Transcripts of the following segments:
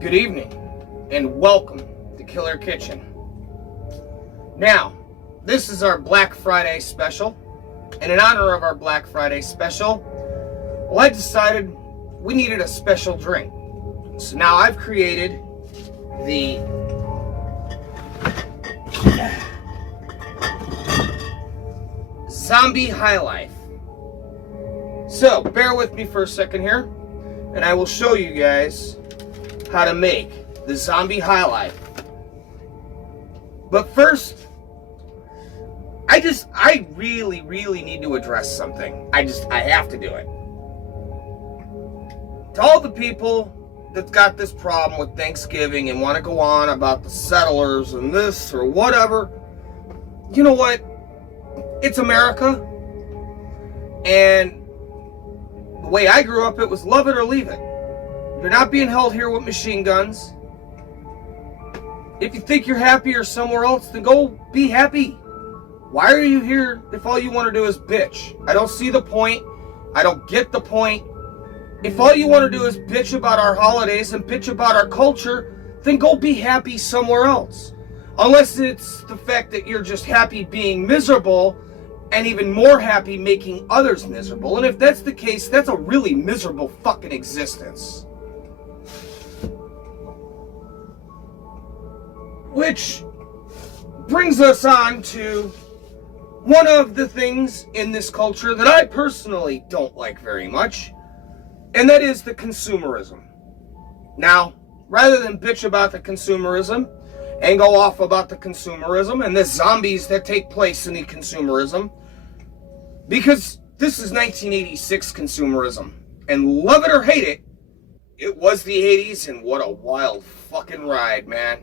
Good evening, and welcome to Killer Kitchen. Now, this is our Black Friday special, and in honor of our Black Friday special, well, I decided we needed a special drink. So now I've created the Zombie High Life. So, bear with me for a second here, and I will show you guys how to make the Zombie High Life. But first, I really need to address something. I have to do it. To all the people that got this problem with Thanksgiving and want to go on about the settlers and this or whatever, you know what? It's America. And the way I grew up, it was love it or leave it. You're not being held here with machine guns. If you think you're happier somewhere else, then go be happy. Why are you here if all you want to do is bitch? I don't see the point. I don't get the point. If all you want to do is bitch about our holidays and bitch about our culture, then go be happy somewhere else. Unless it's the fact that you're just happy being miserable and even more happy making others miserable. And if that's the case, that's a really miserable fucking existence. Which brings us on to one of the things in this culture that I personally don't like very much, and that is the consumerism. Now, rather than bitch about the consumerism and go off about the consumerism and the zombies that take place in the consumerism, because this is 1986 consumerism, and love it or hate it, it was the 80s, and what a wild fucking ride, man.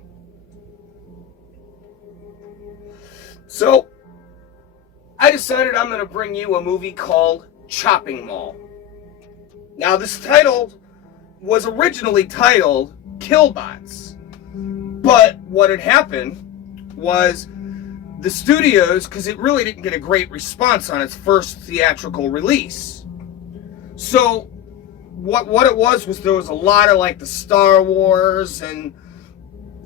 So, I decided I'm going to bring you a movie called Chopping Mall. Now, this title was originally titled Killbots. But what had happened was the studios, because it really didn't get a great response on its first theatrical release. So, what it was there was a lot of like the Star Wars and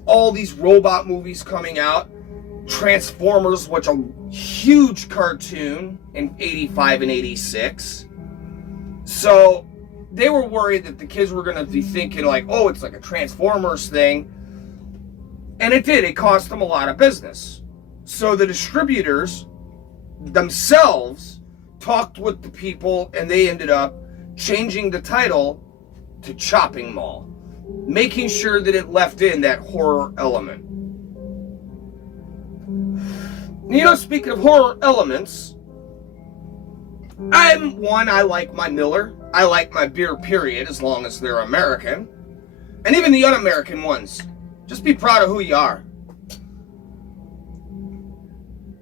all these robot movies coming out. Transformers, which a huge cartoon in 85 and 86. So they were worried that the kids were going to be thinking like, oh, it's like a Transformers thing. And it did. It cost them a lot of business. So the distributors themselves talked with the people, and they ended up changing the title to Chopping Mall, making sure that it left in that horror element. You know, speaking of horror elements, I like my Miller. I like my beer, period, as long as they're American. And even the un-American ones. Just be proud of who you are.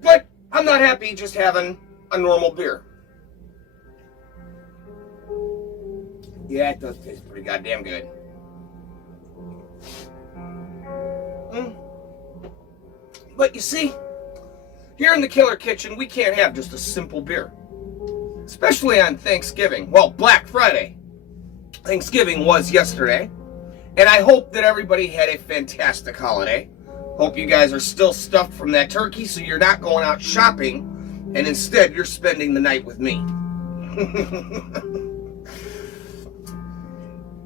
But I'm not happy just having a normal beer. Yeah, it does taste pretty goddamn good. But you see, here in the Killer Kitchen, we can't have just a simple beer. Especially on Thanksgiving. Well, Black Friday. Thanksgiving was yesterday. And I hope that everybody had a fantastic holiday. Hope you guys are still stuffed from that turkey so you're not going out shopping. And instead, you're spending the night with me.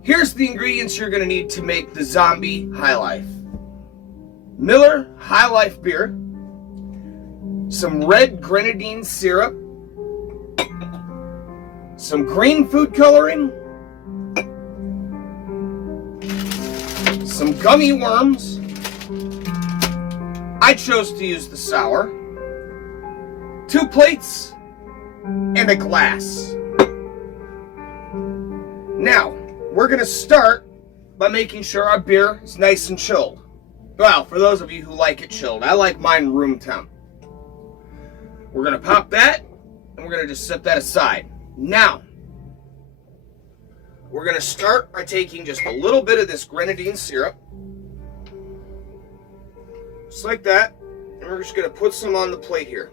Here's the ingredients you're going to need to make the Zombie High Life. Miller High Life beer. Some red grenadine syrup, some green food coloring, some gummy worms. I chose to use the sour, 2 plates, and a glass. Now, we're going to start by making sure our beer is nice and chilled. Well, for those of you who like it chilled, I like mine room temp. We're going to pop that, and we're going to just set that aside. Now, we're going to start by taking just a little bit of this grenadine syrup, just like that, and we're just going to put some on the plate here.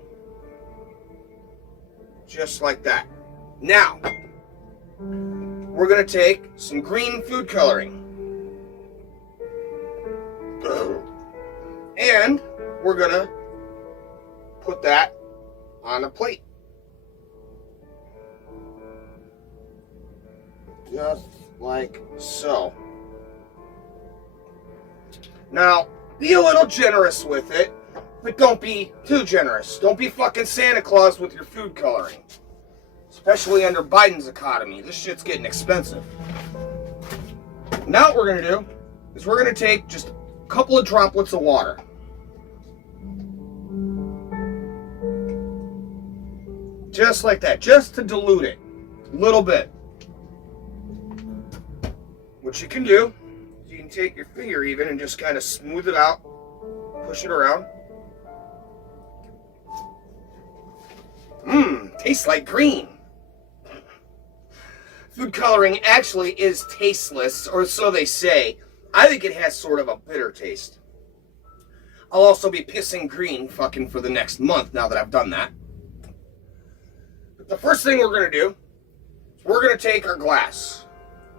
Just like that. Now, we're going to take some green food coloring. And we're going to put that on a plate. Just like so. Now, be a little generous with it, but don't be too generous. Don't be fucking Santa Claus with your food coloring. Especially under Biden's economy. This shit's getting expensive. Now what we're going to do is we're going to take just a couple of droplets of water. Just like that. Just to dilute it. A little bit. What you can do, you can take your finger even and just kind of smooth it out. Push it around. Tastes like green. Food coloring actually is tasteless, or so they say. I think it has sort of a bitter taste. I'll also be pissing green fucking for the next month now that I've done that. But the first thing we're going to do is we're going to take our glass.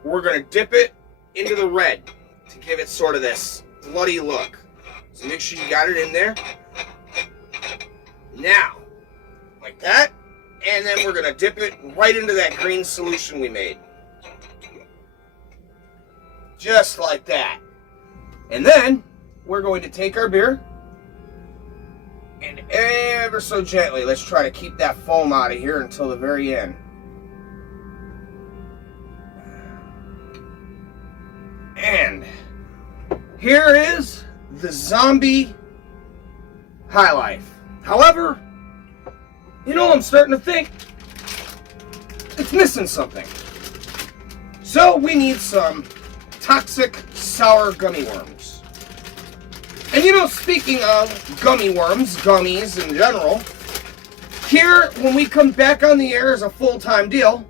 We're going to dip it into the red to give it sort of this bloody look. So make sure you got it in there. Now, like that. And then we're going to dip it right into that green solution we made. Just like that. And then we're going to take our beer and ever so gently, let's try to keep that foam out of here until the very end. And here is the Zombie High Life. However, you know, I'm starting to think it's missing something. So we need some toxic sour gummy worms. And you know, speaking of gummy worms, gummies in general, here, when we come back on the air as a full-time deal,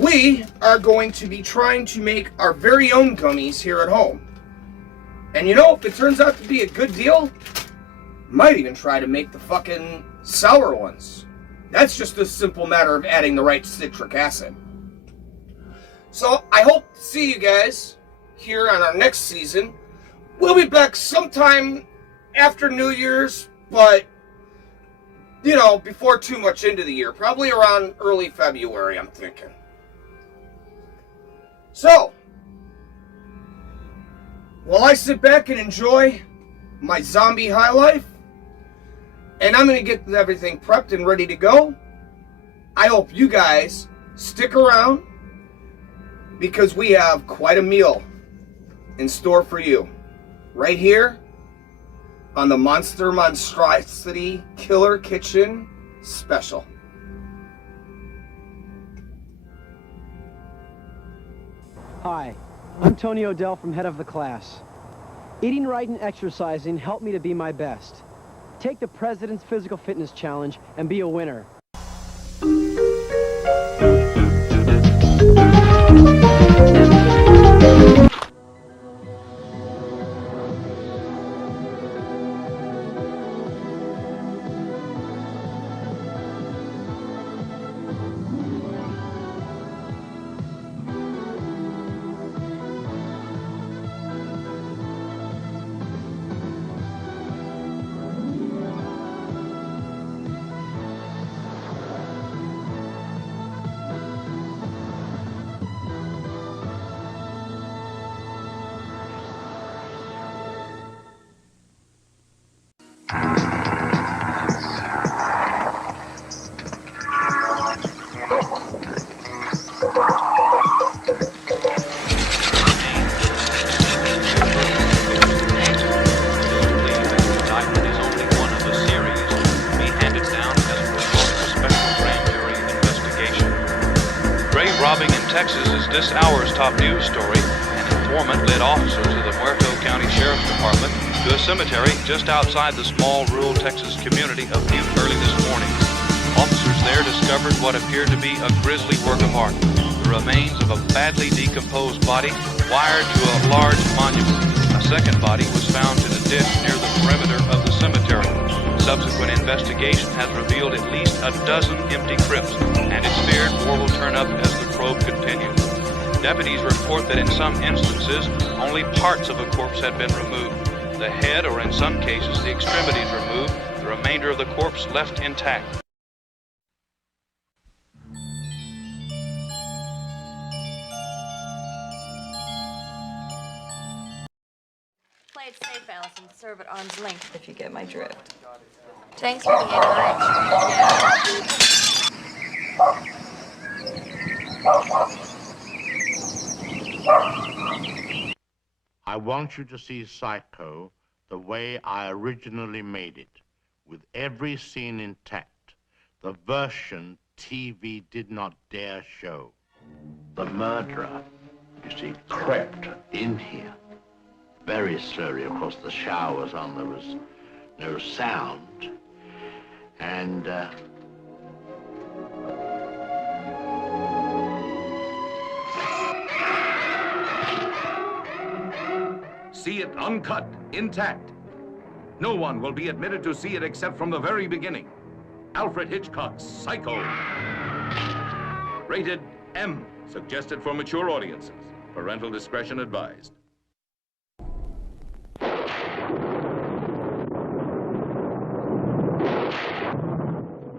we are going to be trying to make our very own gummies here at home. And you know, if it turns out to be a good deal, might even try to make the fucking sour ones. That's just a simple matter of adding the right citric acid. So I hope to see you guys here on our next season. We'll be back sometime after New Year's, but, you know, before too much into the year. Probably around early February, I'm thinking. So, while I sit back and enjoy my zombie high life, and I'm going to get everything prepped and ready to go, I hope you guys stick around because we have quite a meal in store for you. Right here on the Monster Monstrosity Killer Kitchen Special. Hi, I'm Tony Odell from Head of the Class. Eating right and exercising help me to be my best. Take the President's Physical Fitness Challenge and be a winner. robbing in Texas is this hour's top news story. An informant led officers of the Muerto County Sheriff's Department to a cemetery just outside the small rural Texas community of Butte early this morning. Officers there discovered what appeared to be a grisly work of art, the remains of a badly decomposed body wired to a large monument. A second body was found in a ditch near the perimeter of the cemetery. Subsequent investigation has revealed at least a dozen empty crypts, and it's feared more will turn up as the probe continues. Deputies report that in some instances, only parts of a corpse had been removed. The head, or in some cases, the extremities removed, the remainder of the corpse left intact. Play it safe, Allison. Serve at arm's length, if you get my drift. Thanks for the encouragement. I want you to see Psycho the way I originally made it, with every scene intact, the version TV did not dare show. The murderer, you see, crept in here very slowly. Of course, the shower was on, there was no sound, and see it uncut, intact. No one will be admitted to see it except from the very beginning. Alfred Hitchcock's Psycho. Rated M. Suggested for mature audiences. Parental discretion advised.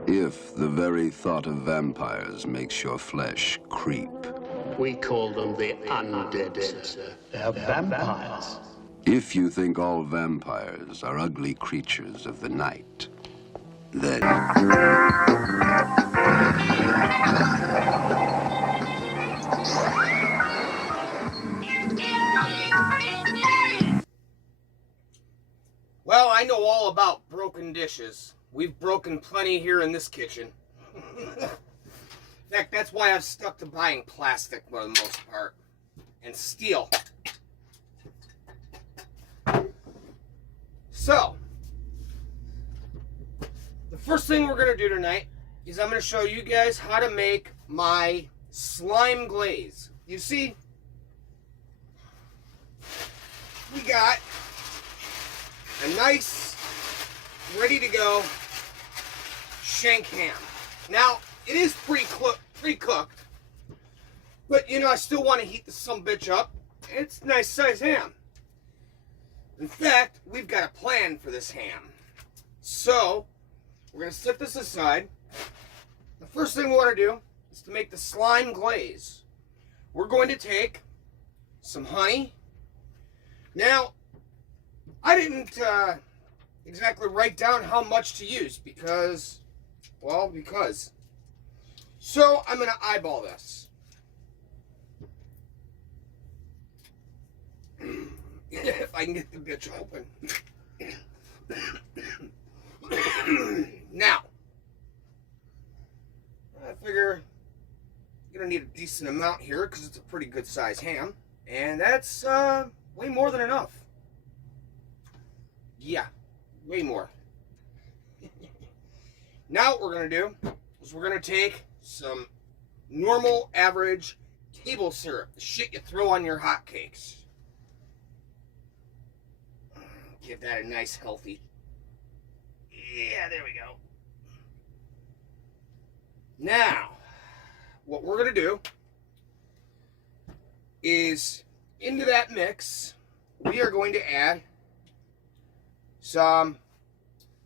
If the very thought of vampires makes your flesh creep. We call them the undead, sir. They're vampires. If you think all vampires are ugly creatures of the night, then... Well, I know all about broken dishes. We've broken plenty here in this kitchen. In fact, that's why I've stuck to buying plastic for the most part. And steel. So, the first thing we're going to do tonight is I'm going to show you guys how to make my slime glaze. You see, we got a nice, ready to go shank ham. Now, it is pre-cooked, but you know, I still want to heat this sumbitch up. It's nice size ham. In fact, we've got a plan for this ham. So, we're going to set this aside. The first thing we want to do is to make the slime glaze. We're going to take some honey. Now, I didn't exactly write down how much to use because. So, I'm going to eyeball this. If I can get the bitch open. Now, I figure you're going to need a decent amount here because it's a pretty good size ham. And that's way more than enough. Yeah, way more. Now what we're going to do is we're going to take some normal, average table syrup. The shit you throw on your hotcakes. Give that a nice, healthy... Yeah, there we go. Now, what we're going to do is, into that mix, we are going to add some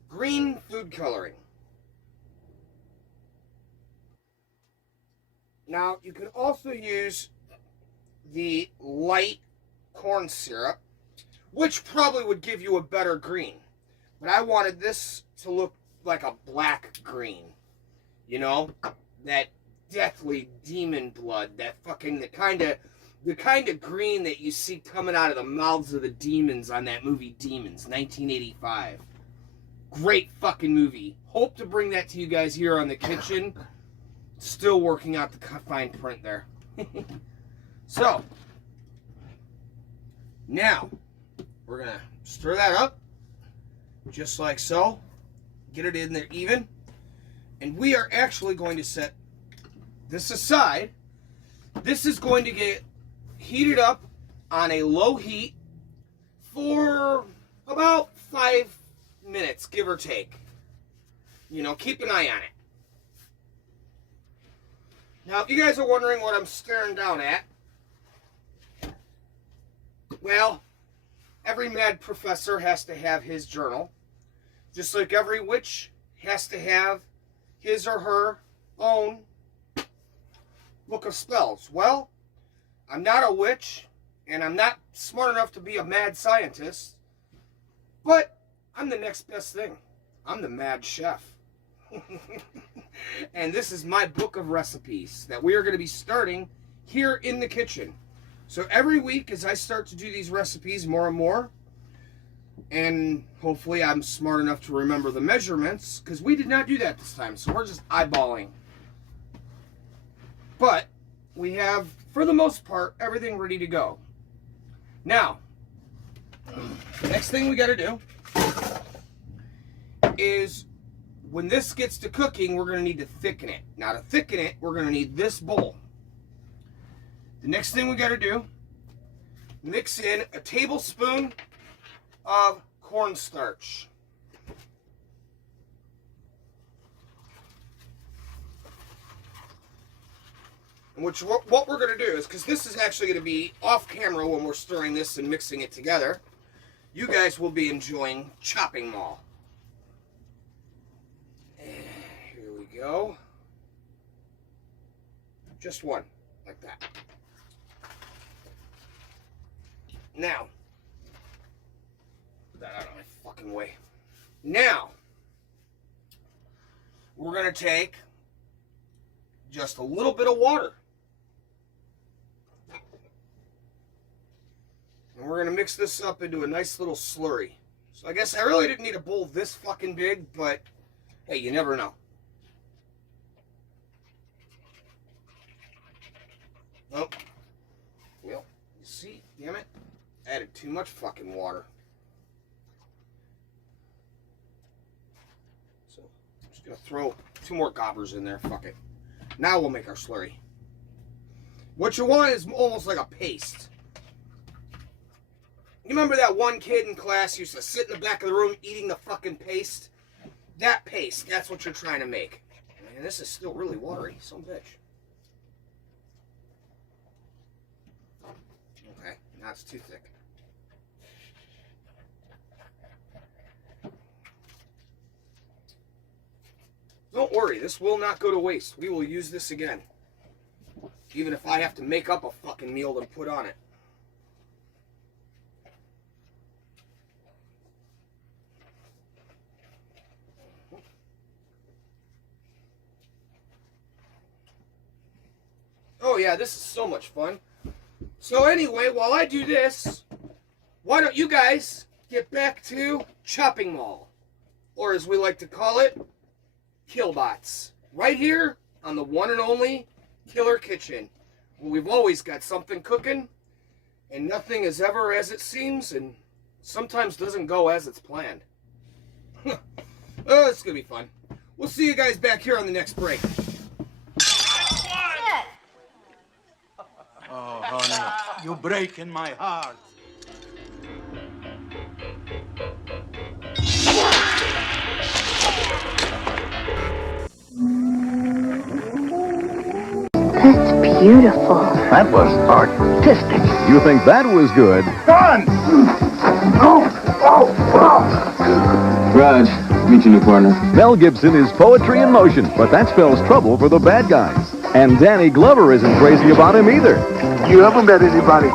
green food coloring. Now, you can also use the light corn syrup, which probably would give you a better green. But I wanted this to look like a black green. You know? That deathly demon blood. That fucking, the kind of green that you see coming out of the mouths of the demons on that movie Demons, 1985. Great fucking movie. Hope to bring that to you guys here on the kitchen Still working out the fine print there. So, now, we're going to stir that up, just like so. Get it in there even. And we are actually going to set this aside. This is going to get heated up on a low heat for about 5 minutes, give or take. You know, keep an eye on it. Now, if you guys are wondering what I'm staring down at, well, every mad professor has to have his journal, just like every witch has to have his or her own book of spells. Well, I'm not a witch, and I'm not smart enough to be a mad scientist, but I'm the next best thing. I'm the mad chef. And this is my book of recipes that we are going to be starting here in the kitchen. So every week as I start to do these recipes more and more, and hopefully I'm smart enough to remember the measurements, because we did not do that this time, so we're just eyeballing. But we have, for the most part, everything ready to go. Now, the next thing we got to do is, when this gets to cooking, we're going to need to thicken it. Now, to thicken it, we're going to need this bowl. The next thing we got to do, mix in a tablespoon of cornstarch. What we're going to do is, because this is actually going to be off camera when we're stirring this and mixing it together, you guys will be enjoying chopping mall. And here we go. Just one, like that. Now, put that out of my fucking way. Now, we're going to take just a little bit of water. And we're going to mix this up into a nice little slurry. So I guess I really didn't need a bowl this fucking big, but hey, you never know. Oh. Well, you see, damn it. Added too much fucking water. So, I'm just going to throw 2 more gobbers in there. Fuck it. Now we'll make our slurry. What you want is almost like a paste. You remember that one kid in class used to sit in the back of the room eating the fucking paste? That paste, that's what you're trying to make. Man, this is still really watery. Some bitch. Okay, now it's too thick. Don't worry, this will not go to waste. We will use this again. Even if I have to make up a fucking meal to put on it. Oh yeah, this is so much fun. So anyway, while I do this, why don't you guys get back to Chopping Mall? Or as we like to call it, Killbots. Right here on the one and only Killer Kitchen. Where we've always got something cooking, and nothing is ever as it seems, and sometimes doesn't go as it's planned. Oh, it's gonna be fun. We'll see you guys back here on the next break. Oh, honey, you're breaking my heart. That's beautiful. That was artistic. You think that was good? Run! Raj, meet your new partner. Mel Gibson is poetry in motion, but that spells trouble for the bad guys. And Danny Glover isn't crazy about him either. You ever met anybody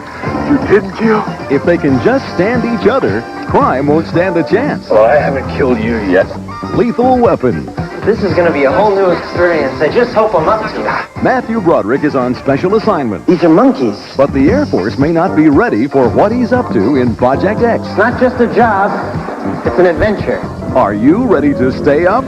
you didn't kill? If they can just stand each other, crime won't stand a chance. Well, I haven't killed you yet. Lethal Weapon. This is going to be a whole new experience. I just hope I'm up to it. Matthew Broderick is on special assignment. These are monkeys. But the Air Force may not be ready for what he's up to in Project X. It's not just a job. It's an adventure. Are you ready to stay up?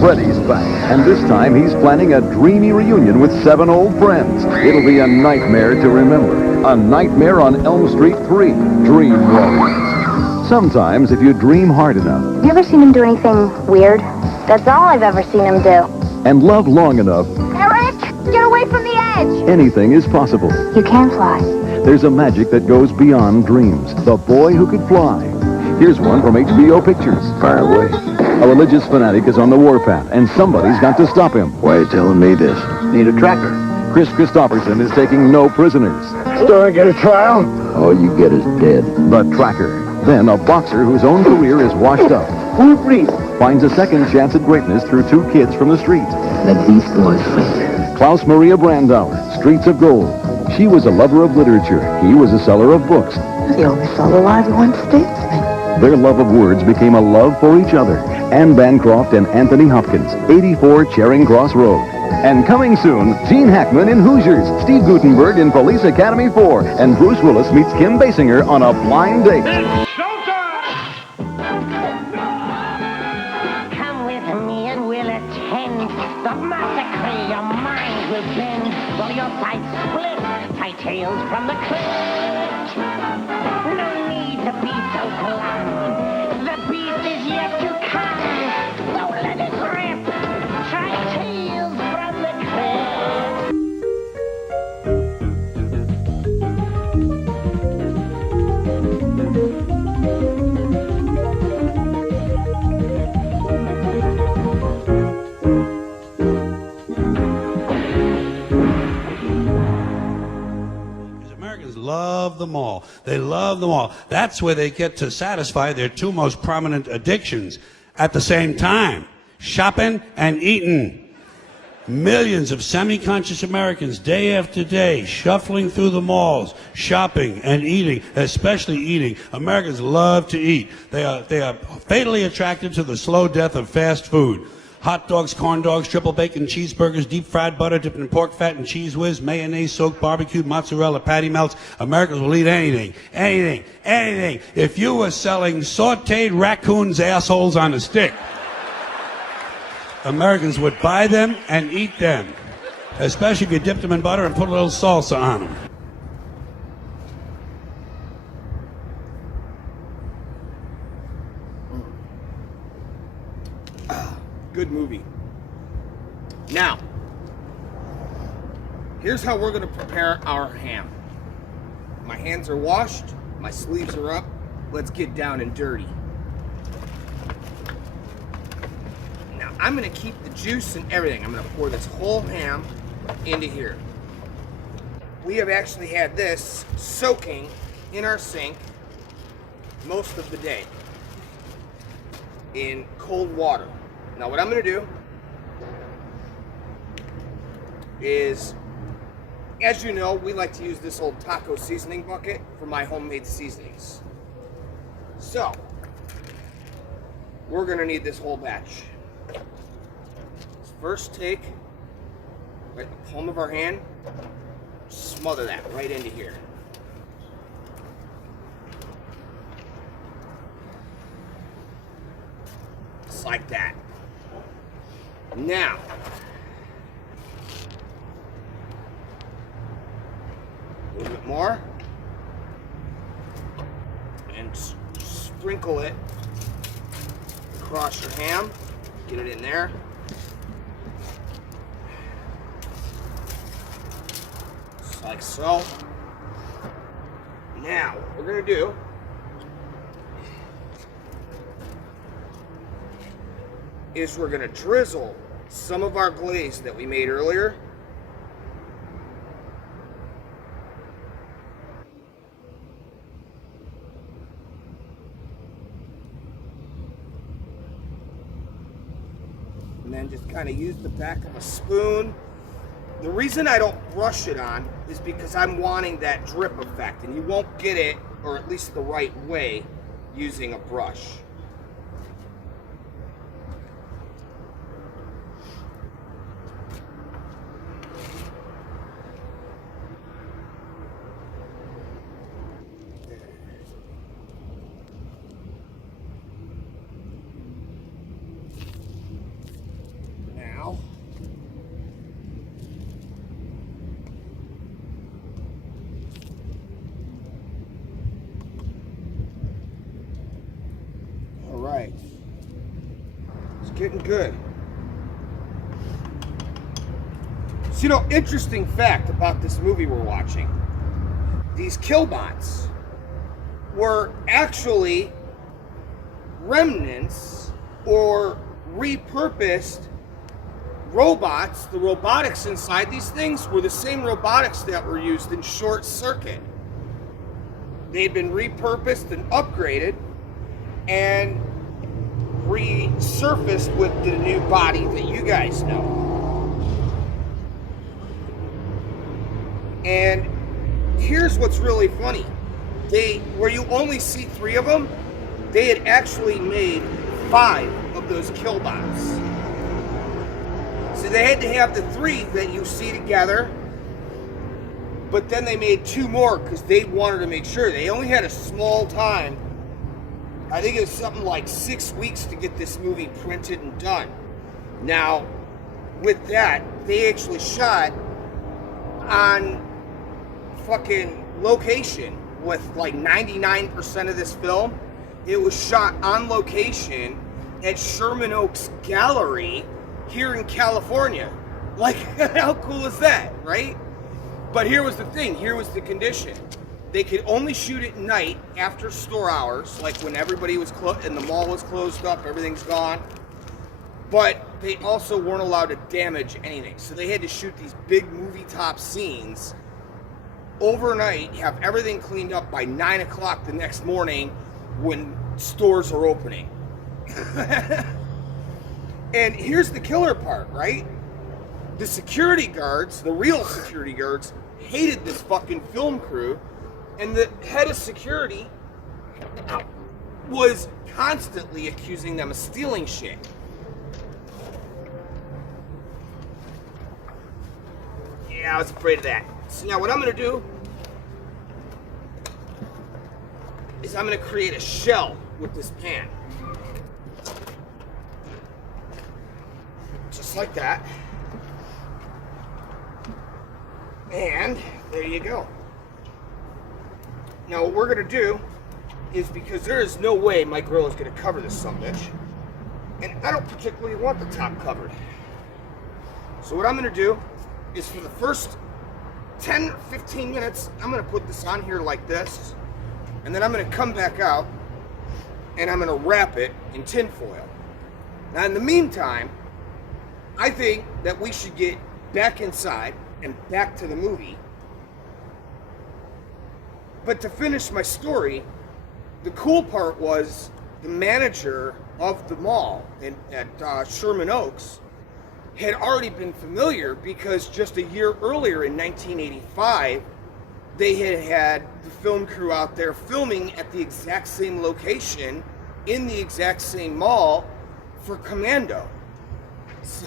Freddy's back, and this time he's planning a dreamy reunion with 7 old friends. It'll be a nightmare to remember. A Nightmare on Elm Street 3, Dream Warriors. Sometimes, if you dream hard enough... You ever seen him do anything weird? That's all I've ever seen him do. ...and love long enough... Eric, get away from the edge! Anything is possible. You can fly. There's a magic that goes beyond dreams. The Boy Who Could Fly. Here's one from HBO Pictures. Fire away. A religious fanatic is on the warpath, and somebody's got to stop him. Why are you telling me this? Need a tracker. Chris Christopherson is taking no prisoners. Still ain't get a trial? All you get is dead. The Tracker. Then a boxer whose own career is washed up. Full free. Finds a second chance at greatness through 2 kids from the street. Let these boys fight. Klaus Maria Brandauer, Streets of Gold. She was a lover of literature. He was a seller of books. The only soul alive who wants statesman. Their love of words became a love for each other. Anne Bancroft and Anthony Hopkins, 84 Charing Cross Road. And coming soon, Gene Hackman in Hoosiers, Steve Guttenberg in Police Academy 4, and Bruce Willis meets Kim Basinger on a blind date. It's showtime! Come with me and we'll attend the massacre. Your mind will bend while your sides split. Tie tails from the cliff. No need to be so glum. The beast is yet to come. So let it rip. Tie tails from the cliff. Love them all. They love them all. That's where they get to satisfy their 2 most prominent addictions at the same time. Shopping and eating. Millions of semi-conscious Americans, day after day, shuffling through the malls, shopping and eating, especially eating. Americans love to eat. They are fatally attracted to the slow death of fast food. Hot dogs, corn dogs, triple bacon cheeseburgers, deep fried butter dipped in pork fat and cheese whiz, mayonnaise soaked barbecued mozzarella patty melts. Americans will eat anything, anything, anything. If you were selling sauteed raccoons' assholes on a stick, Americans would buy them and eat them, especially if you dipped them in butter and put a little salsa on them. Good movie. Now, here's how we're going to prepare our ham. My hands are washed, my sleeves are up. Let's get down and dirty. Now, I'm going to keep the juice and everything. I'm going to pour this whole ham into here. We have actually had this soaking in our sink most of the day in cold water. Now what I'm going to do is, as you know, we like to use this old taco seasoning bucket for my homemade seasonings. So, we're going to need this whole batch. Let's first take, right in the palm of our hand, smother that right into here. Just like that. Now, a little bit more, and sprinkle it across your ham. Get it in there. Just like so. Now, what we're going to do is we're going to drizzle some of our glaze that we made earlier and then just kind of use the back of a spoon. The reason I don't brush it on is because I'm wanting that drip effect, and you won't get it, or at least the right way, using a brush. getting good. So, you know, interesting fact about this movie we're watching. These killbots were actually remnants or repurposed robots. The robotics inside these things were the same robotics that were used in Short Circuit. They had been repurposed and upgraded and resurfaced with the new body that you guys know. And here's what's really funny. Where you only see 3 of them, they had actually made 5 of those killbots. So they had to have the 3 that you see together, but then they made 2 more because they wanted to make sure. They only had a small time. I think it was something like 6 weeks to get this movie printed and done. Now, with that, they actually shot on fucking location with like 99% of this film. It was shot on location at Sherman Oaks Gallery here in California. Like, how cool is that, right? But here was the thing, here was the condition. They could only shoot at night after store hours, like when everybody was closed and the mall was closed up, everything's gone. But they also weren't allowed to damage anything. So they had to shoot these big movie top scenes overnight, have everything cleaned up by 9 o'clock the next morning when stores are opening. And here's the killer part, right? The security guards, the real security guards, hated this fucking film crew, and the head of security was constantly accusing them of stealing shit. Yeah, I was afraid of that. So now what I'm going to do is I'm going to create a shell with this pan. Just like that. And there you go. Now what we're going to do is, because there is no way my grill is going to cover this sumbitch, and I don't particularly want the top covered. So what I'm going to do is, for the first 10 or 15 minutes, I'm going to put this on here like this, and then I'm going to come back out and I'm going to wrap it in tin foil. Now in the meantime, I think that we should get back inside and back to the movie. But to finish my story, the cool part was the manager of the mall at Sherman Oaks had already been familiar, because just a year earlier in 1985, they had the film crew out there filming at the exact same location in the exact same mall for Commando. So,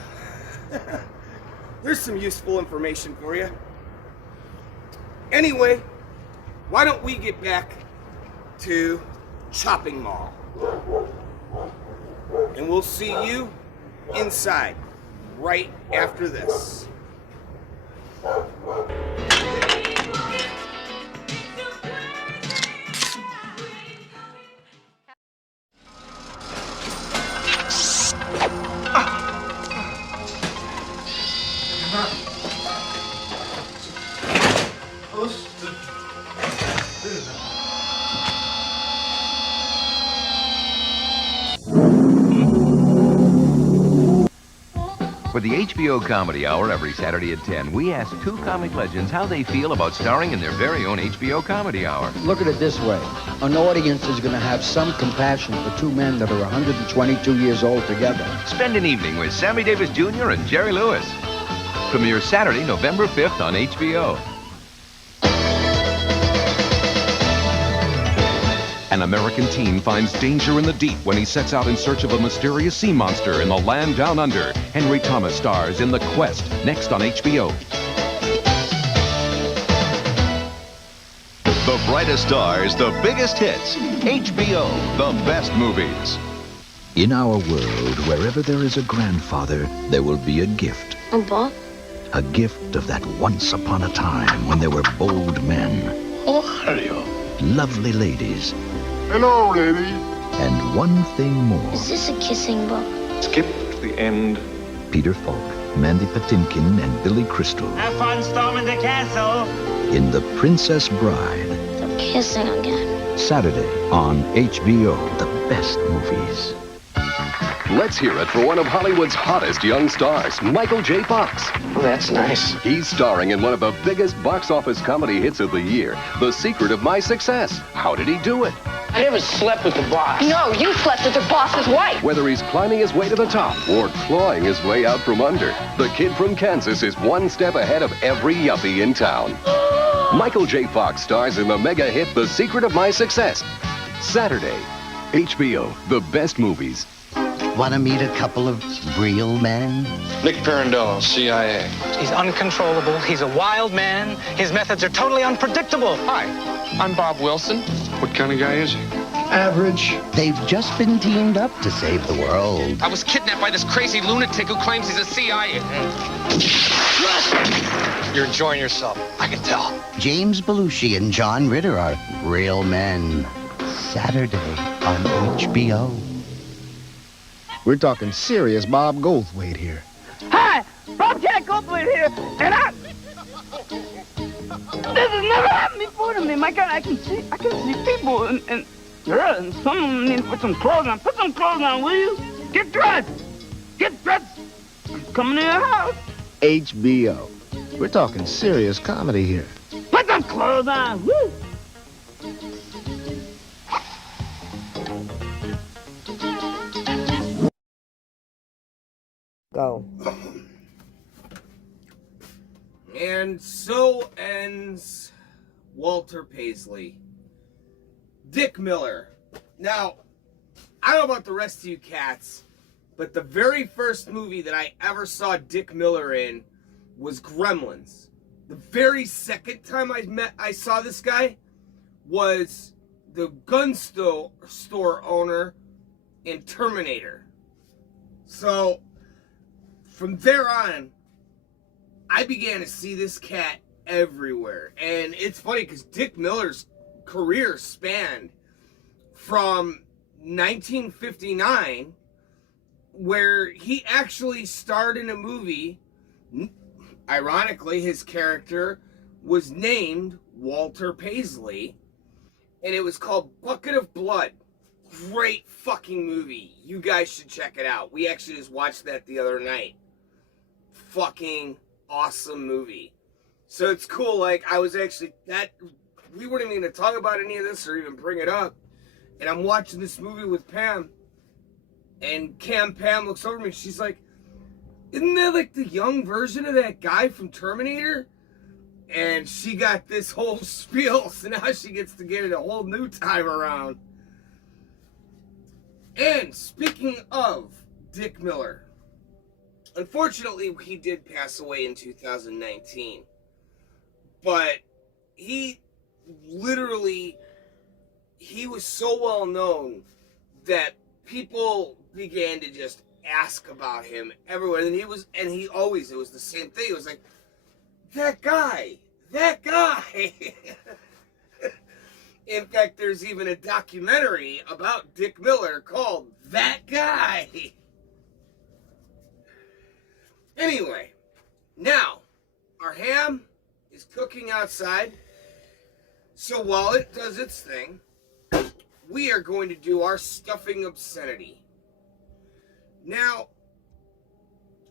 there's some useful information for you. Anyway, why don't we get back to Chopping Mall? And we'll see you inside right after this. For the HBO Comedy Hour every Saturday at 10, we ask 2 comic legends how they feel about starring in their very own HBO Comedy Hour. Look at it this way. An audience is going to have some compassion for 2 men that are 122 years old together. Spend an evening with Sammy Davis Jr. and Jerry Lewis. Premiere Saturday, November 5th on HBO. An American teen finds danger in the deep when he sets out in search of a mysterious sea monster in the land down under. Henry Thomas stars in The Quest, next on HBO. The brightest stars, the biggest hits. HBO, the best movies. In our world, wherever there is a grandfather, there will be a gift. Papa? A gift of that once upon a time when there were bold men. Who are you? Lovely ladies. Hello, lady. And one thing more. Is this a kissing book? Skip the end. Peter Falk, Mandy Patinkin, and Billy Crystal Have fun storming the castle. in The Princess Bride. They're kissing again. Saturday on HBO. The best movies. Let's hear it for one of Hollywood's hottest young stars, Michael J. Fox. Oh, that's nice. He's starring in one of the biggest box office comedy hits of the year, The Secret of My Success. How did he do it? I never slept with the boss. No, you slept with your boss's wife. Whether he's climbing his way to the top or clawing his way out from under, the kid from Kansas is one step ahead of every yuppie in town. Michael J. Fox stars in the mega hit The Secret of My Success. Saturday, HBO, the best movies. Want to meet a couple of real men? Nick Pirandello, CIA. He's uncontrollable. He's a wild man. His methods are totally unpredictable. Hi, I'm Bob Wilson. What kind of guy is he? Average. They've just been teamed up to save the world. I was kidnapped by this crazy lunatic who claims he's a CIA. You're enjoying yourself. I can tell. James Belushi and John Ritter are real men. Saturday on HBO. We're talking serious Bob Goldthwait here. Hi, Bob Jack Goldthwait here, and this has never happened before to me. My God, I can see people and some of them need to put some clothes on. Put some clothes on, will you? Get dressed. Get dressed. I'm coming to your house. HBO. We're talking serious comedy here. Put some clothes on. Woo. Go. And so ends Walter Paisley. Dick Miller. Now, I don't know about the rest of you cats, but the very first movie that I ever saw Dick Miller in was Gremlins. The very second time I saw this guy was the gun store owner in Terminator. So, from there on, I began to see this cat everywhere. And it's funny because Dick Miller's career spanned from 1959, where he actually starred in a movie. Ironically, his character was named Walter Paisley, and it was called Bucket of Blood. Great fucking movie. You guys should check it out. We actually just watched that the other night. Fucking awesome movie. So it's cool, like, I was actually, we weren't even going to talk about any of this or even bring it up. And I'm watching this movie with Pam, and Pam looks over at me, she's like, isn't that like the young version of that guy from Terminator? And she got this whole spiel, so now she gets to get it a whole new time around. And speaking of Dick Miller, unfortunately, he did pass away in 2019. But he was so well known that people began to just ask about him everywhere. And it was the same thing. It was like, that guy. In fact, there's even a documentary about Dick Miller called That Guy. Anyway, now, our ham is cooking outside. So while it does its thing, we are going to do our stuffing obscenity. Now,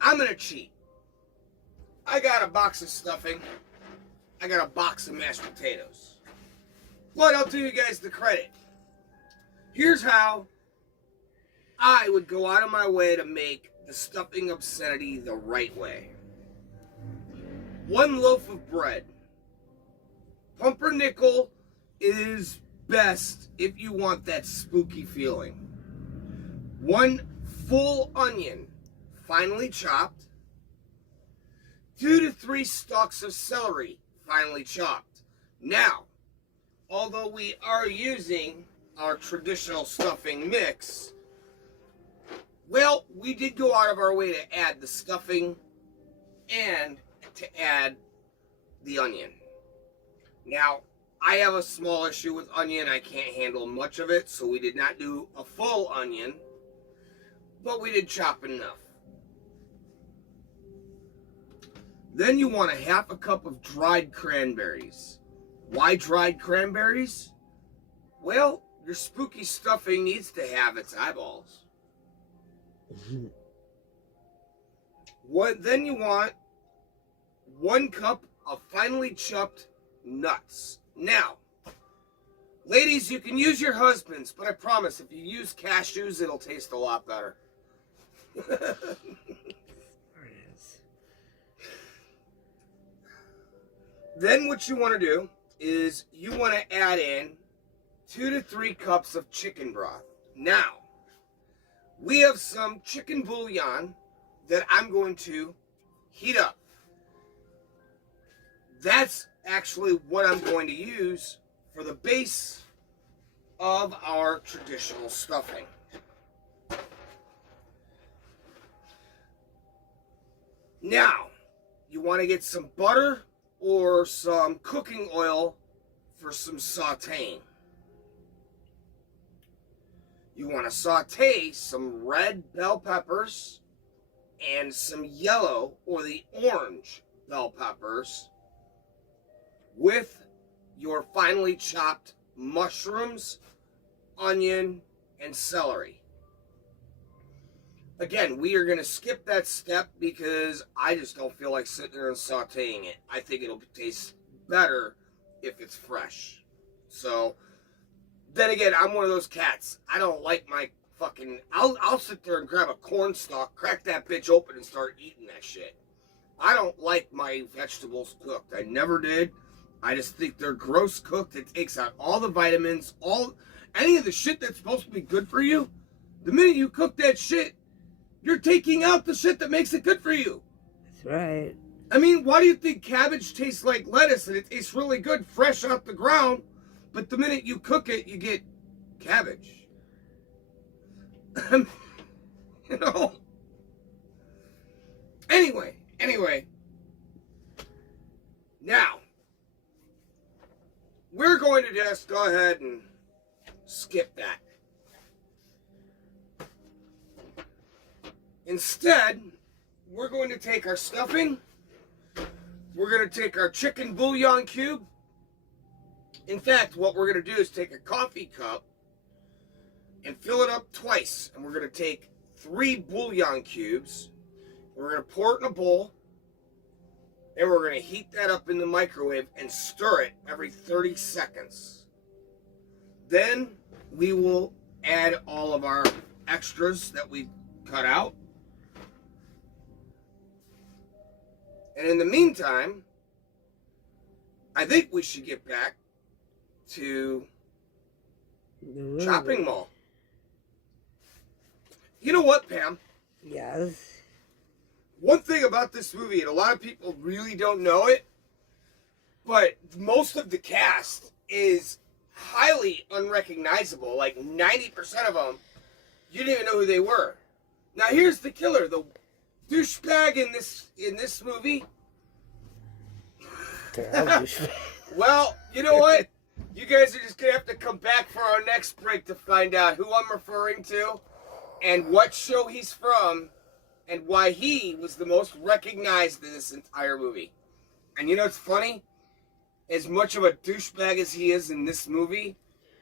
I'm going to cheat. I got a box of stuffing. I got a box of mashed potatoes. But I'll do you guys the credit. Here's how I would go out of my way to make the stuffing obscenity the right way. 1 loaf of bread. Pumpernickel is best if you want that spooky feeling. 1 full onion, finely chopped. 2 to 3 stalks of celery, finely chopped. Now, although we are using our traditional stuffing mix, well, we did go out of our way to add the stuffing and to add the onion. Now, I have a small issue with onion. I can't handle much of it, so we did not do a full onion, but we did chop enough. Then you want a half a cup of dried cranberries. Why dried cranberries? Well, your spooky stuffing needs to have its eyeballs. Then you want 1 cup of finely chopped nuts. Now, ladies, you can use your husbands, but I promise if you use cashews, it'll taste a lot better. Then what you want to do is you want to add in 2 to 3 cups of chicken broth. Now, we have some chicken bouillon that I'm going to heat up. That's actually what I'm going to use for the base of our traditional stuffing. Now, you want to get some butter or some cooking oil for some sauteing. You want to saute some red bell peppers and some yellow or the orange bell peppers with your finely chopped mushrooms, onion, and celery. Again, we are going to skip that step because I just don't feel like sitting there and sauteing it. I think it'll taste better if it's fresh. So, then again, I'm one of those cats. I don't like my fucking... I'll sit there and grab a corn stalk, crack that bitch open, and start eating that shit. I don't like my vegetables cooked. I never did. I just think they're gross cooked. It takes out all the vitamins, any of the shit that's supposed to be good for you. The minute you cook that shit, you're taking out the shit that makes it good for you. That's right. I mean, why do you think cabbage tastes like lettuce and it tastes really good fresh out the ground, but the minute you cook it, you get cabbage? You know? Anyway. Now, we're going to just go ahead and skip that. Instead, we're going to take our stuffing. We're going to take our chicken bouillon cube. In fact, what we're going to do is take a coffee cup and fill it up twice. And we're going to take 3 bouillon cubes. We're going to pour it in a bowl. And we're going to heat that up in the microwave and stir it every 30 seconds. Then we will add all of our extras that we cut out. And in the meantime, I think we should get back to Chopping Mall. You know what, Pam? Yes. One thing about this movie, and a lot of people really don't know it, but most of the cast is highly unrecognizable. Like 90% of them, you didn't even know who they were. Now here's the killer, the douchebag in this movie. Well, you know what? You guys are just gonna have to come back for our next break to find out who I'm referring to and what show he's from and why he was the most recognized in this entire movie. And you know what's funny? As much of a douchebag as he is in this movie,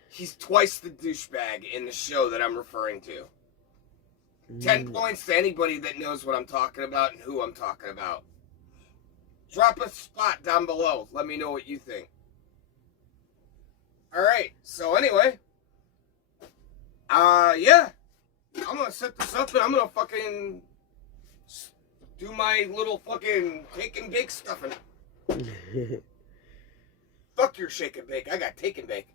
he's twice the douchebag in the show that I'm referring to. 10 points to anybody that knows what I'm talking about and who I'm talking about. Drop a spot down below. Let me know what you think. Alright, so anyway. Yeah. I'm gonna set this up and I'm gonna fucking do my little fucking take and bake stuffing. Fuck your shake and bake. I got take and bake.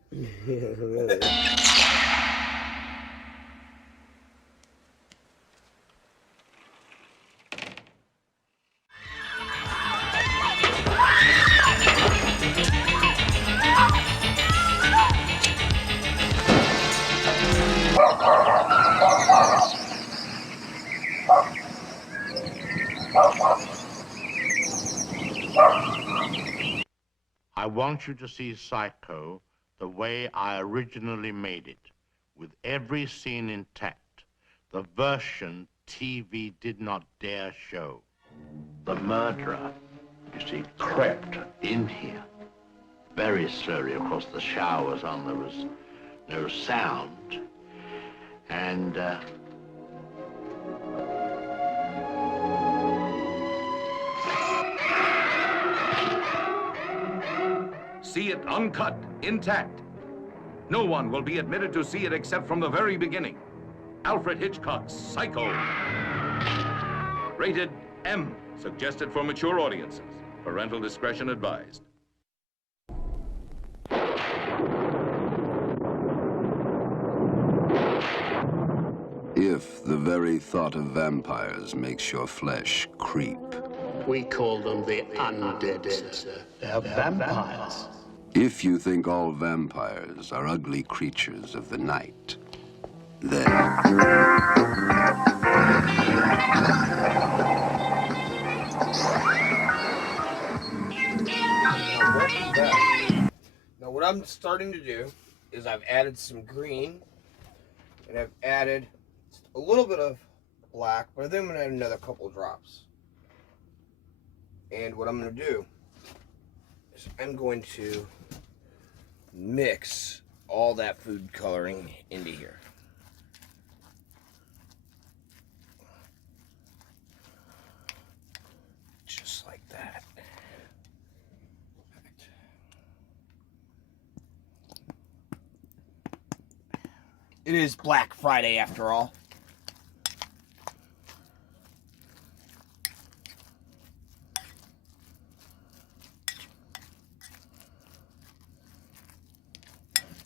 I want you to see Psycho the way I originally made it, with every scene intact, the version TV did not dare show. The murderer she crept in here very slowly. Of course, the shower was on, there was no sound. And see it uncut, intact. No one will be admitted to see it except from the very beginning. Alfred Hitchcock's Psycho. Rated M. Suggested for mature audiences. Parental discretion advised. If the very thought of vampires makes your flesh creep. We call them the undead, sir. They're vampires. If you think all vampires are ugly creatures of the night, then... Now what I'm starting to do is I've added some green and I've added a little bit of black, but then I'm going to add another couple drops. And what I'm going to do is I'm going to mix all that food coloring into here. Just like that. It is Black Friday after all.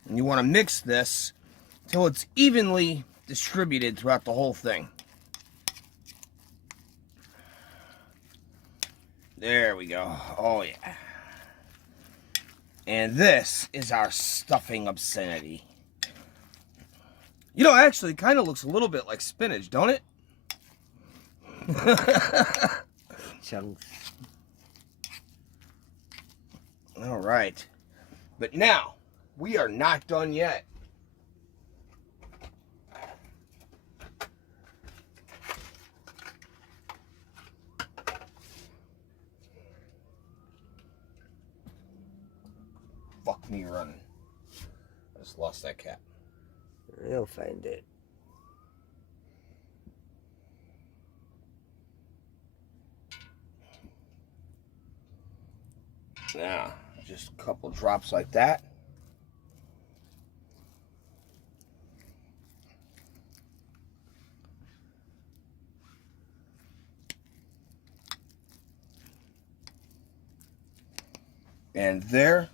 And you want to mix this until it's evenly distributed throughout the whole thing. There we go. Oh yeah. And this is our stuffing obscenity. You know, actually, it kind of looks a little bit like spinach, don't it? Chunks. All right. But now, we are not done yet. Fuck me running. I just lost that cat. You'll find it. Now, just a couple drops like that. And there,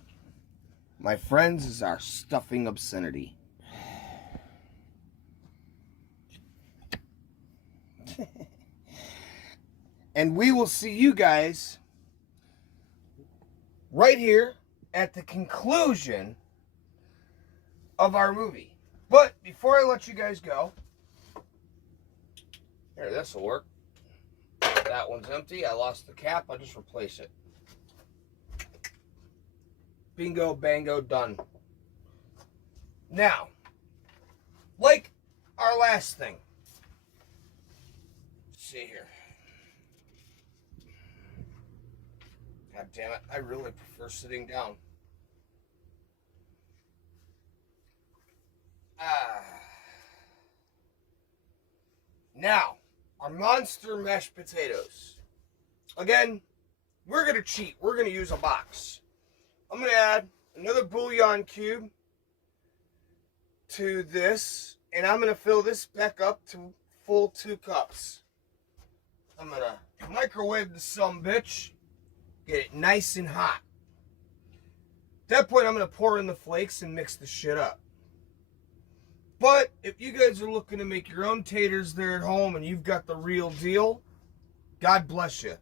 my friends, is our stuffing obscenity. And we will see you guys right here at the conclusion of our movie. But before I let you guys go, here, this will work. That one's empty. I lost the cap. I'll just replace it. Bingo, bango, done. Now, like our last thing. Let's see here. God damn it, I really prefer sitting down. Now, our monster mashed potatoes. Again, we're going to cheat. We're going to use a box. I'm going to add another bouillon cube to this, and I'm going to fill this back up to full 2 cups. I'm going to microwave this sumbitch. Get it nice and hot. At that point, I'm going to pour in the flakes and mix the shit up. But if you guys are looking to make your own taters there at home and you've got the real deal, God bless you.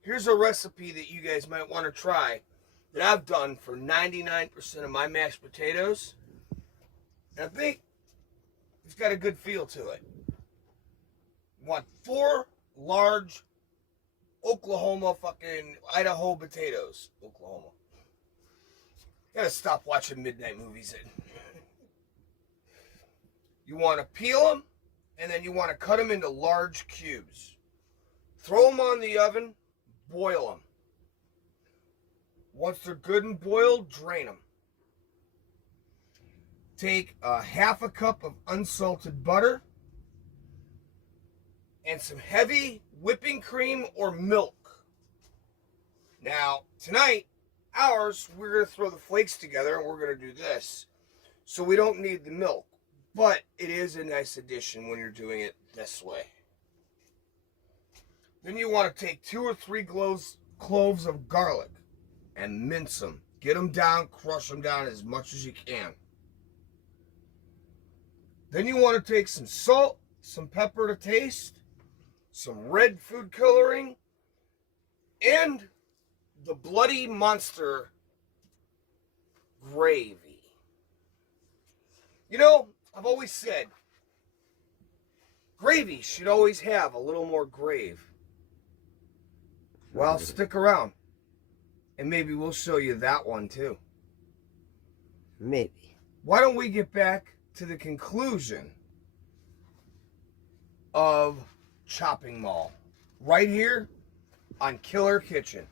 Here's a recipe that you guys might want to try that I've done for 99% of my mashed potatoes. And I think it's got a good feel to it. You want 4 large Oklahoma fucking Idaho potatoes. Oklahoma. Gotta stop watching midnight movies. You want to peel them, and then you want to cut them into large cubes. Throw them on the oven, boil them. Once they're good and boiled, drain them. Take a half a cup of unsalted butter and some heavy whipping cream or milk. Now, tonight, we're going to throw the flakes together and we're going to do this. So we don't need the milk, but it is a nice addition when you're doing it this way. Then you want to take 2 or 3 cloves of garlic and mince them. Get them down, crush them down as much as you can. Then you want to take some salt, some pepper to taste, some red food coloring, and the Bloody Monster gravy. You know, I've always said, gravy should always have a little more grave. Well, stick around, and maybe we'll show you that one too. Maybe. Why don't we get back to the conclusion of Chopping Mall, right here on Killer Kitchen.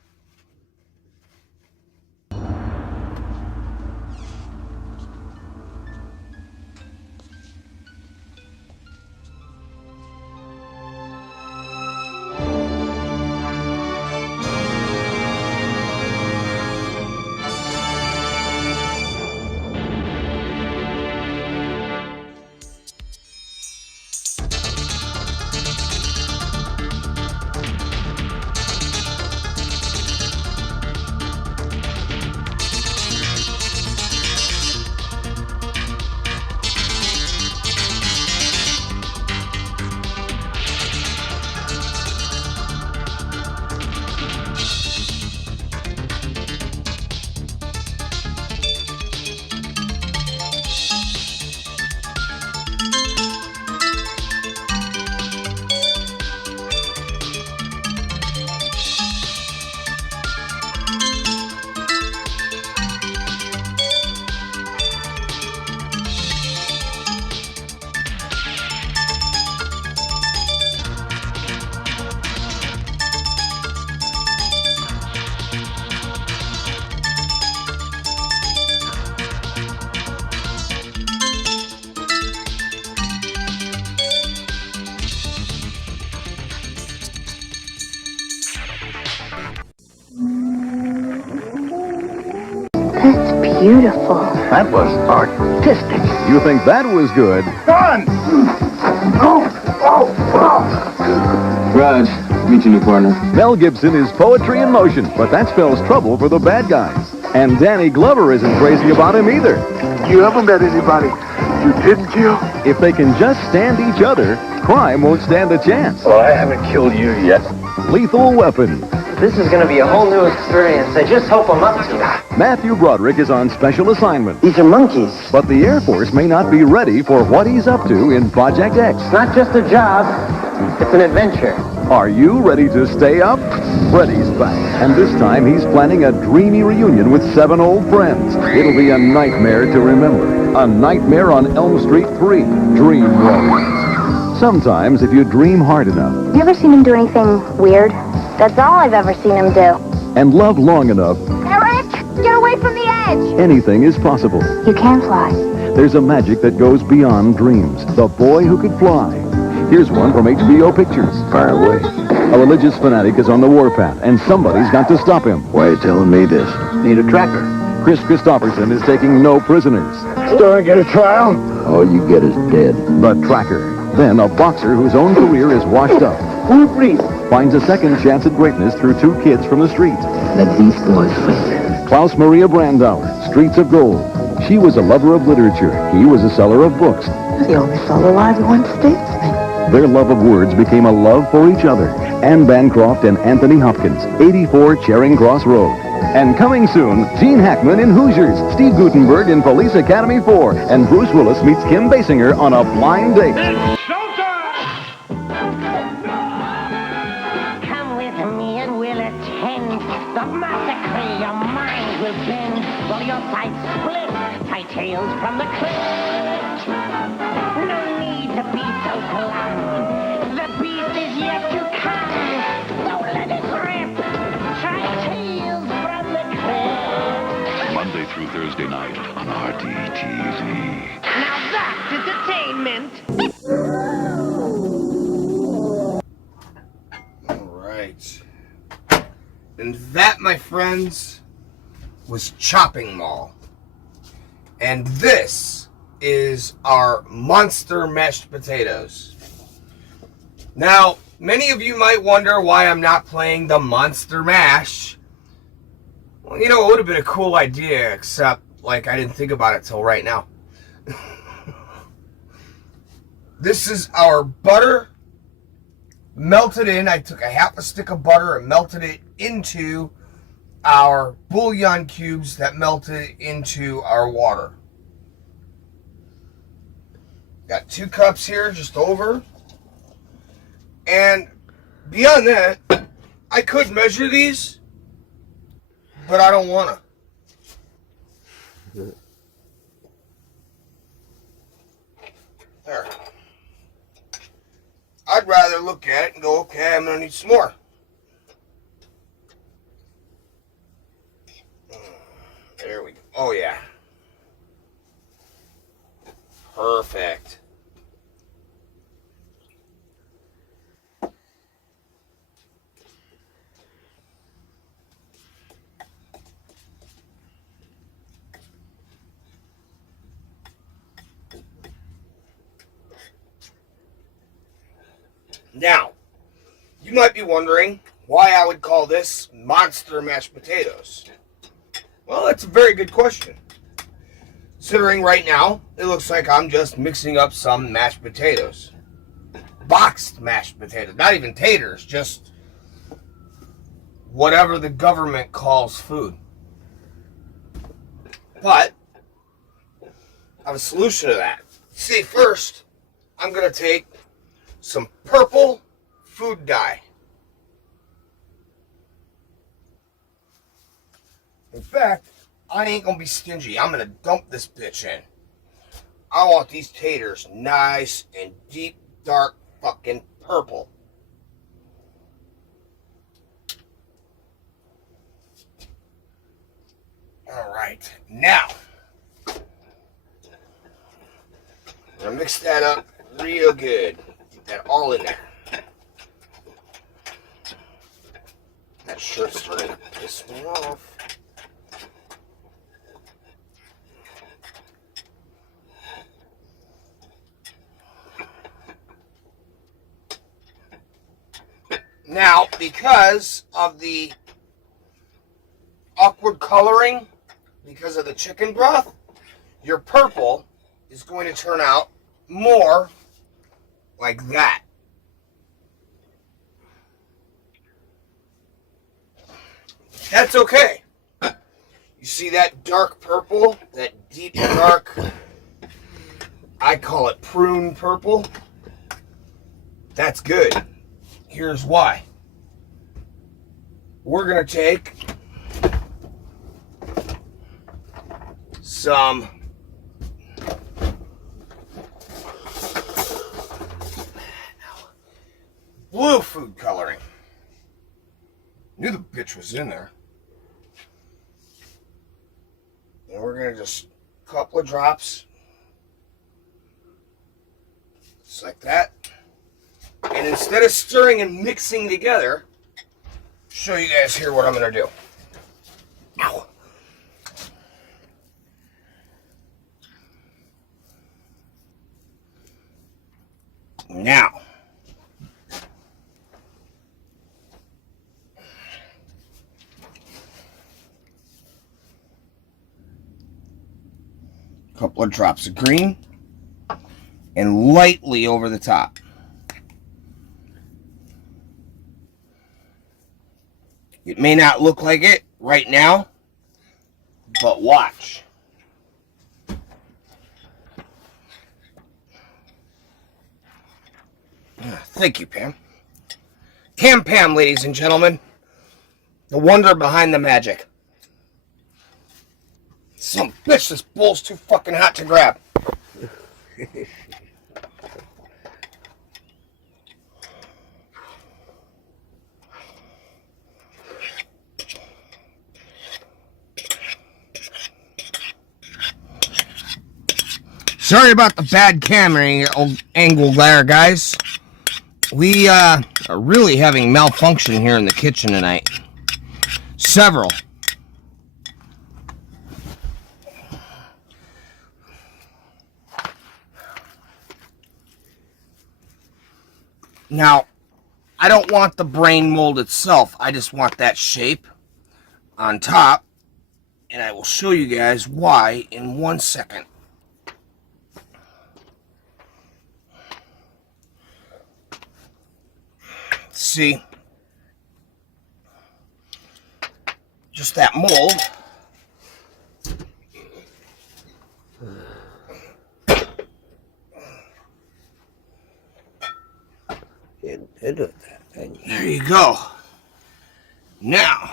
That's beautiful. That was artistic. You think that was good? Run! Raj, meet your new partner. Mel Gibson is poetry in motion, but that spells trouble for the bad guys. And Danny Glover isn't crazy about him either. You haven't met anybody you didn't kill? If they can just stand each other, crime won't stand a chance. Well, I haven't killed you yet. Lethal Weapon. This is going to be a whole new experience. I just hope I'm up to it. Matthew Broderick is on special assignment. These are monkeys. But the Air Force may not be ready for what he's up to in Project X. It's not just a job. It's an adventure. Are you ready to stay up? Freddy's back, and this time he's planning a dreamy reunion with 7 old friends. It'll be a nightmare to remember. A Nightmare on Elm Street 3, Dream Warriors. Sometimes, if you dream hard enough... You ever seen him do anything weird? That's all I've ever seen him do. And love long enough... Eric, get away from the edge! Anything is possible. You can fly. There's a magic that goes beyond dreams. The Boy Who Could Fly. Here's one from HBO Pictures. Fire away. A religious fanatic is on the warpath, and somebody's got to stop him. Why are you telling me this? Need a tracker. Chris Christopherson is taking no prisoners. Still ain't get a trial? All you get is dead. The Tracker. Then a boxer whose own career is washed up. Who please? Finds a second chance at greatness through 2 kids from the street. Let these boys win. Klaus Maria Brandauer, Streets of Gold. She was a lover of literature. He was a seller of books. The only soul alive who wants statesman. Their love of words became a love for each other. Anne Bancroft and Anthony Hopkins, 84 Charing Cross Road. And coming soon, Gene Hackman in Hoosiers, Steve Guttenberg in Police Academy 4, and Bruce Willis meets Kim Basinger on A Blind Date. Come with me and we'll attend the massacre. Your mind will bend while your sides split. Tie tails from the cliff. No need to be so glum. The beast is yet to come. Don't let it rip. Tie tails from the cliff. every Thursday night on RDTV. Now that's entertainment. All right. And that, my friends, was Chopping Mall. And this is our monster mashed potatoes. Now, many of you might wonder why I'm not playing the Monster Mash. Well, you know, it would have been a cool idea, except, like, I didn't think about it till right now. This is our butter melted in. I took a half a stick of butter and melted it into our bouillon cubes that melted into our water. Got 2 cups here, just over. And beyond that, I could measure these, but I don't want to. There. I'd rather look at it and go, okay, I'm going to need some more. There we go. Oh, yeah. Perfect. Now, you might be wondering why I would call this monster mashed potatoes. Well, that's a very good question. Considering right now, it looks like I'm just mixing up some mashed potatoes. Boxed mashed potatoes. Not even taters, just whatever the government calls food. But I have a solution to that. See, first, I'm going to take some purple food dye. In fact, I ain't gonna be stingy. I'm gonna dump this bitch in. I want these taters nice and deep, dark fucking purple. Alright, now, I'm gonna mix that up real good. Get that all in there. That shirt's starting to piss me off. Now, because of the awkward coloring, because of the chicken broth, your purple is going to turn out more like that. That's okay. You see that dark purple, that deep dark, I call it prune purple? That's good. Here's why. We're going to take some blue food coloring. Knew the bitch was in there. And we're going to just a couple of drops. Just like that. And instead of stirring and mixing together, show you guys here what I'm going to do. Ow. Now, a couple of drops of green and lightly over the top. It may not look like it right now, but watch. Thank you, Pam. Pam, ladies and gentlemen. The wonder behind the magic. Some bitch, this bowl's too fucking hot to grab. Sorry about the bad camera angle there, guys. We are really having malfunction here in the kitchen tonight. Several. Now, I don't want the brain mold itself. I just want that shape on top. And I will show you guys why in 1 second. See, just that mold. There you go. Now,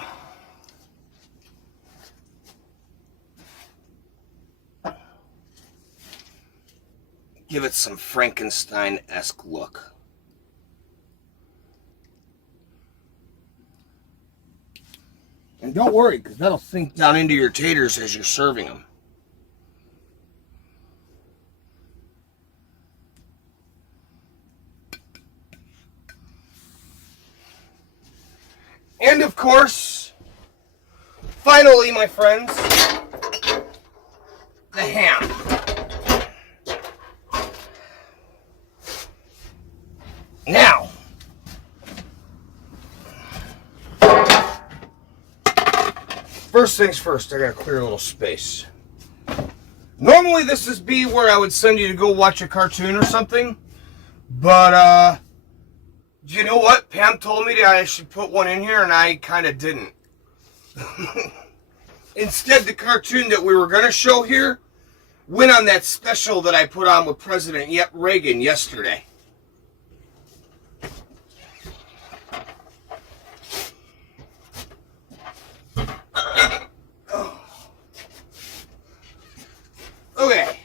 give it some Frankenstein-esque look. And don't worry, because that'll sink down into your taters as you're serving them. And of course, finally, my friends, the ham. Now, first things first, I gotta clear a little space. Normally this is be where I would send you to go watch a cartoon or something, but you know what? Pam told me that I should put one in here and I kind of didn't. Instead, the cartoon that we were gonna show here went on that special that I put on with President Reagan yesterday. Okay.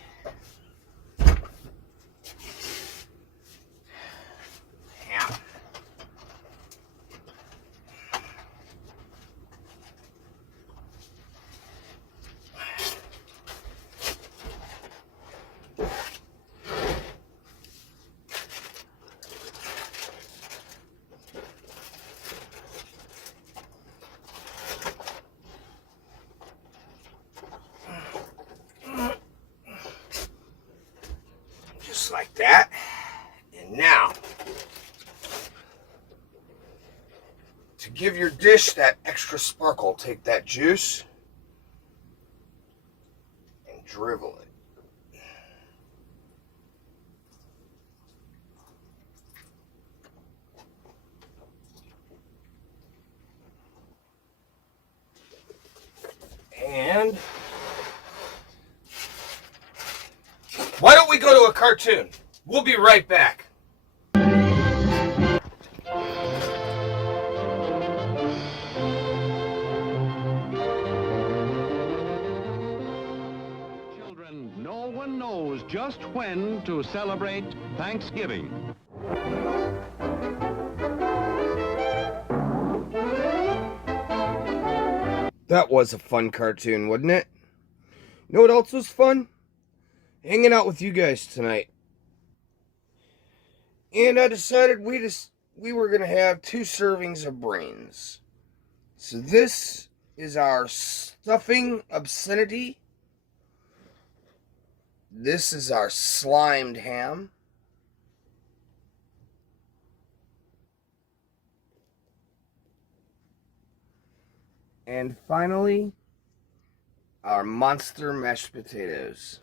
Yeah. Just like that. And now, to give your dish that extra sparkle, take that juice and dribble it. And why don't we go to a cartoon? We'll be right back. Children, no one knows just when to celebrate Thanksgiving. That was a fun cartoon, wasn't it? You know what else was fun? Hanging out with you guys tonight. And I decided we were going to have 2 servings of brains. So this is our stuffing obscenity. This is our slimed ham. And finally, our monster mashed potatoes.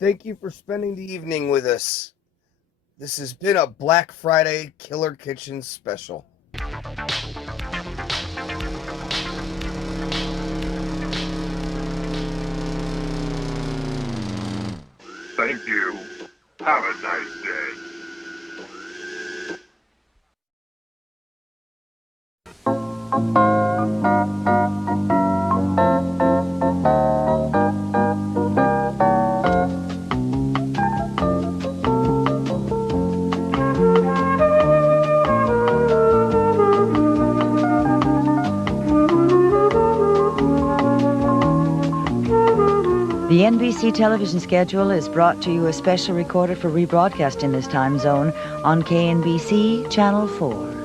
Thank you for spending the evening with us. This has been a Black Friday Killer Kitchen special. Thank you. Have a nice day. The NBC television schedule is brought to you as special recorded for rebroadcast in this time zone on KNBC Channel 4.